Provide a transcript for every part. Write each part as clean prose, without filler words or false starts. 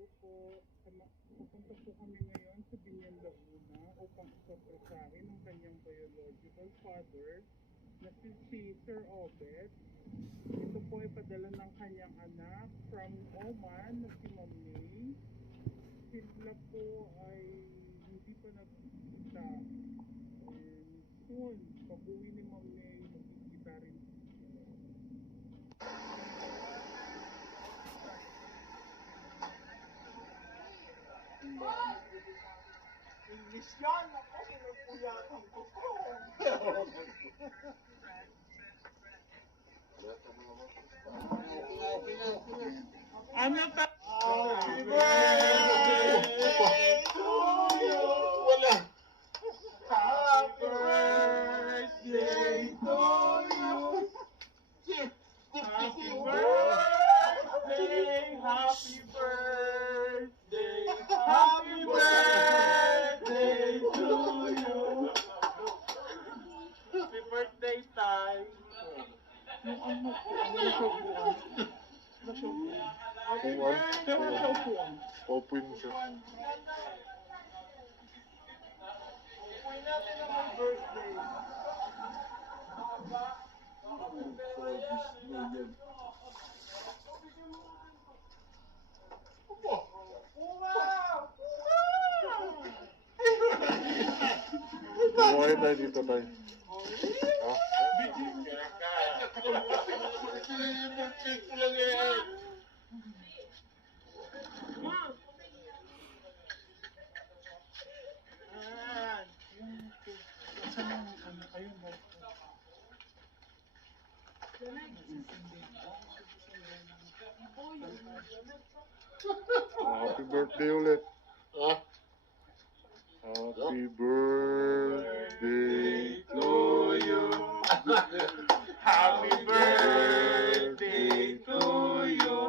Hello po. Pupunta po kami ngayon sa Binyan Laguna upang isapresahin ang kanyang biological father na si Sir Obet. Ito po ay padala ng kanyang anak from Oman na si Ma'am May. Sila po ay hindi pa nagkikita. And soon, pag-uwi ni Ma'am May, magkikita rin po sila. English yan! Ako, sino po yata ang gusto? Ano ta? Happy birthday to you! Wala. Happy birthday to you! Happy birthday! Happy birthday! Happy birthday to you! Happy birthday, Tay! Yung ano po, nasyopuan. Happy Uwan. birthday! Nasyopuan. Open siya. Uy natin na may birthday. Wow! Buhay tayo dito tayo. Ha? Birthday ko lang eh. Ayan. Saan ang ano kayo? Happy birthday ulit. Ha? Happy birthday to you. Happy birthday to you.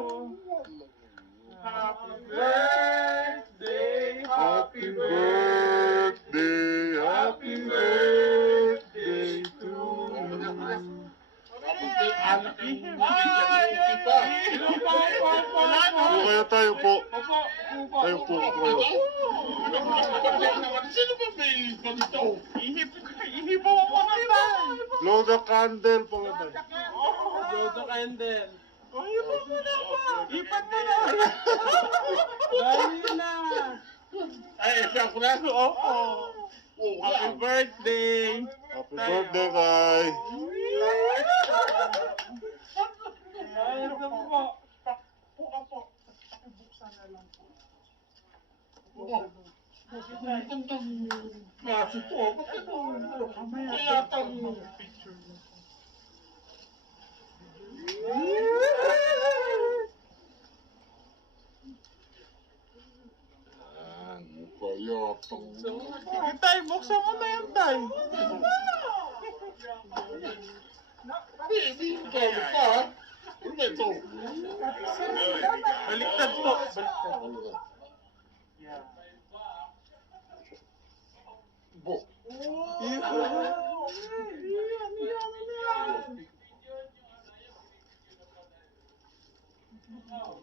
Happy birthday. Happy birthday. Happy birthday to you. Po kayo tayo po. Tayo po kayo. Sino ba may ganito? Ihip ako na tayo. Blow the candle po tayo. Blow the candle. Ipan mo na ba? Ipan mo na. Dali na. Ay, siya ko na. Oo. Happy birthday. Happy birthday, Kai. Ay, ito po. Po. Buksan na lang po. Klase po. Bakit po? Kaya tang picture mo. Ano pa yatang? Sige tay, buksan mo na yan tay. Hindi ka pa. Ano ba ito? Baliktad po. Baliktad. Yeah. Bo.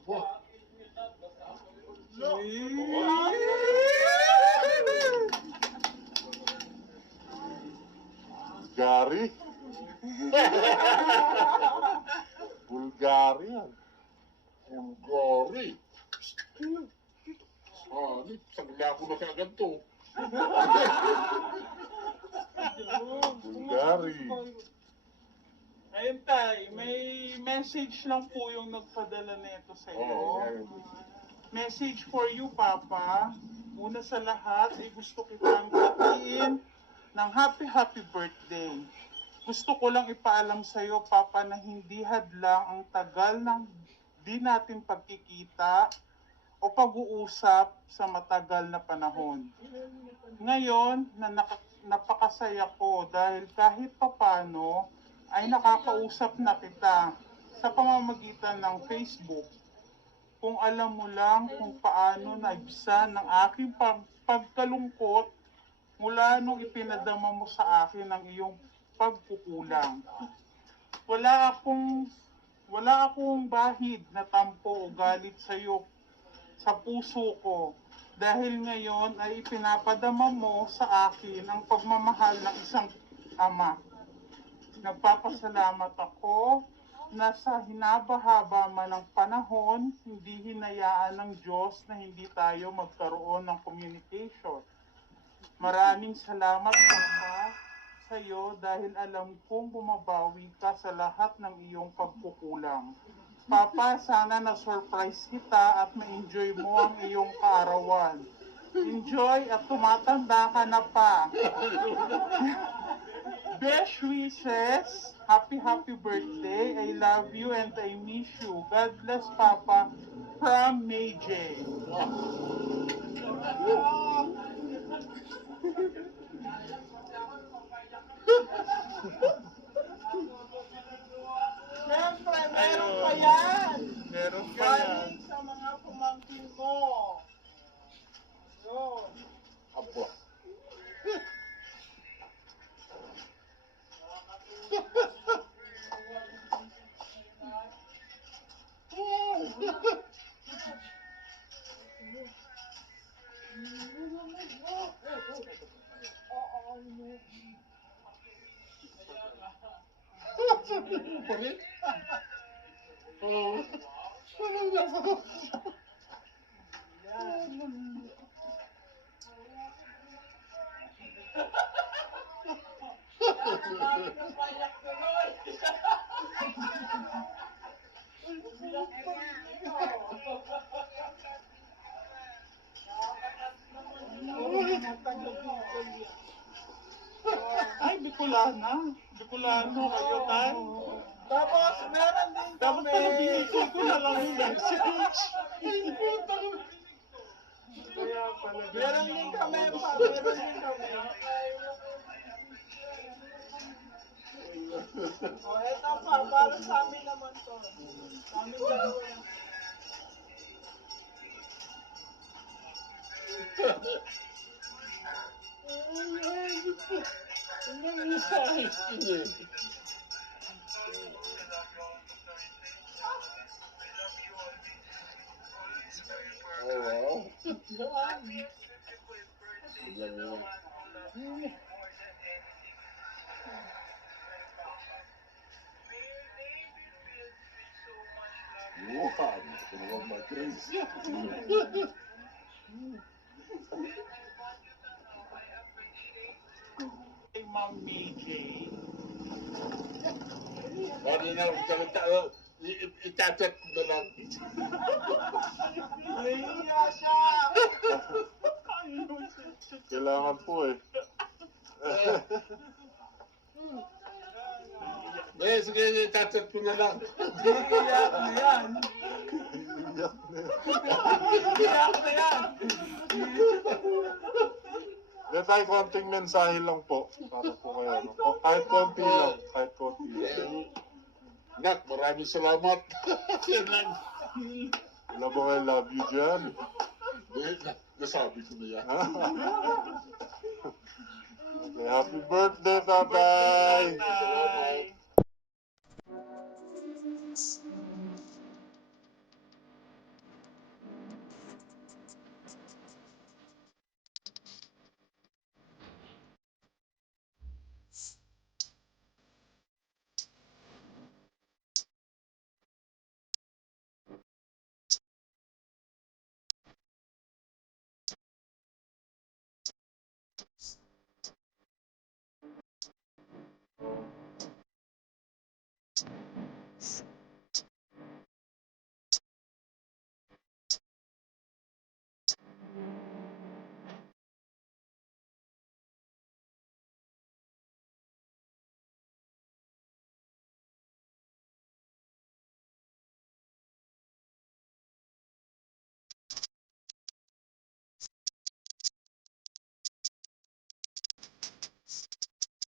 Bo. Bulgari. Bulgarian. Bulgari. Sagla ako na kagad to. Bulgari. Ayun tay, may message lang po yung nagpadala nito sa iyo. Message for you, Papa. Una sa lahat, ay gusto kitang batiin ng happy birthday. Gusto ko lang ipaalam sa iyo, Papa, na hindi hadlang ang tagal ng di natin pagkikita o pag-uusap sa matagal na panahon. Ngayon, napakasaya ko dahil kahit papano ay nakakausap na kita sa pamamagitan ng Facebook. Kung alam mo lang kung paano naibsan ng aking pagkalungkot mula nung ipinadama mo sa akin ang iyong pagkukulang. Wala akong bahid na tampo o galit sa iyo sa puso ko. Dahil ngayon ay ipinapadama mo sa akin ang pagmamahal ng isang ama. Nagpapasalamat ako na sa hinabahaba man ng panahon, hindi hinayaan ng Diyos na hindi tayo magkaroon ng communication. Maraming salamat, Papa, sa iyo dahil alam kong bumabawi ka sa lahat ng iyong pagkukulang. Papa, sana na-surprise kita at ma-enjoy mo ang iyong kaarawan. Enjoy at tumatanda ka na pa. Best wishes, happy birthday, I love you and I miss you. God bless, Papa, from May J. Siyempre, meron pa yan. Meron pa yan. Galing sa mga pumangkin mo. Yun. Apo. Ay, Bicolana. Bicolano kayo, Tay. Tapos, meron din kami. Dapat pala binigay ko na lang yung message. Kaya pala. Meron din kami, pa. Meron din kami. O, eto pa. Para sa amin naman to. Sa amin dalawa. Kay Ma'am BJ. Itatat ko na lang. Nahiya siya. Kailangan po eh. Sige, itatat ko na lang. Iyak na yan. Iyak na yan. Yan tayo, konting mensahe lang po. Para po kayo. No? Kahit konti lang. Kahit konti lang. Nak, maraming salamat. Yan lang. Alam mo, I love you dyan. Nasabi ko na yan. Okay, happy birthday, tatay!